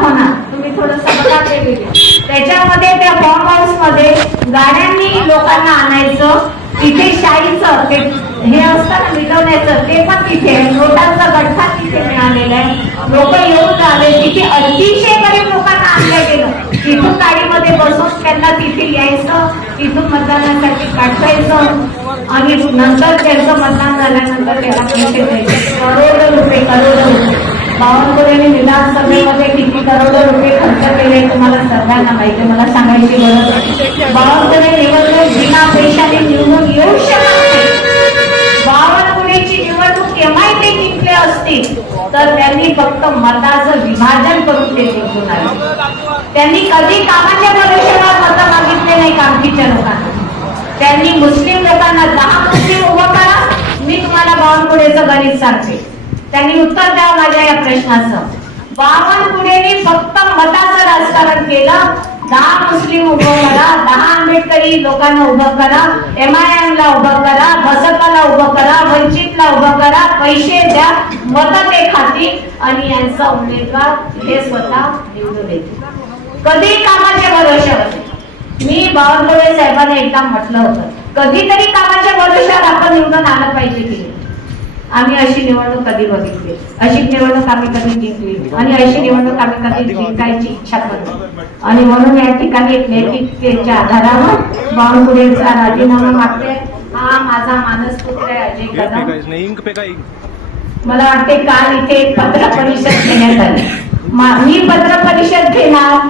दाखवणार, तुम्ही थोडंसं बघा ते व्हिडिओ. त्याच्यामध्ये त्या फॉर्म हाऊस मध्ये गाड्यांनी लोकांना आणायचं, तिथे शाईचं ते हे असतं ना मिटवण्याचं ते पण तिथे, नोटांचा गठ्ठा तिथे मिळालेला आहे. लोक येऊन आले तिथे, अतिशय गरीब लोकांना आणलं गेलं. तिथून गाडीमध्ये बसून त्यांना तिथे यायचं, तिथून मतदानासाठी पाठवायचं आणि नंतर त्यांचं मतदान झाल्यानंतर त्याला पैसे द्यायचे. करोडो रुपये बावनकुळेने विधानसभेमध्ये किती करोडो रुपये खर्च केले तुम्हाला सर्वांना माहिती, मला सांगायची गरज नाही. बावनकुळे निवडणूक बिना पैशाने निवडून येऊ शकत नाही. बावनकुळेची निवडणूक केव्हाही ते जिंकले असतील तर त्यांनी फक्त मताचं विभाजन करून ते जिंकून आले. त्यांनी कधी कामाच्या भरोश्यावर मतं मागितले नाही कामकीच्या लोकांना. त्यांनी मुस्लिम लोकांना 10 मुस्लिम उभं करा, मी तुम्हाला बावनकुळेचं गणित सांगते. त्यांनी उत्तर द्यावं माझ्या या प्रश्नाचं. बावनकुळेने फक्त मताचं राजकारण केलं. 10 मुस्लिम उभं करा, 10 आंबेडकरी लोकांना उभं करा, MIM ला उभं करा, बसपाला उभं करा, वंचितला उभं करा, पैसे द्या, मतं ते खातील आणि यांचा उमेदवार हे स्वतः निवडून येतील. कधी कामाच्या भरोश्यावर. मी बावनकुळे साहेबांनी एकदा म्हटलं होतं, कधीतरी कामाच्या भरोश्यावर आपण निवडून आलं पाहिजे की. आम्ही अशी निवडणूक कधी बघितली, अशी निवडणूक आम्ही कधी जिंकली आणि अशी निवडणूक आम्ही कधी जिंकायची इच्छा करतो. आणि म्हणून या ठिकाणी एक नैतिकतेच्या आधारावर बावनकुळेचा राजीनामा मागते. हा माझा मानसपुत्र आहे अजय कदम. मला वाटते काल इथे पत्र परिषद घेण्यात आली. मी पत्र परिषद घेणार,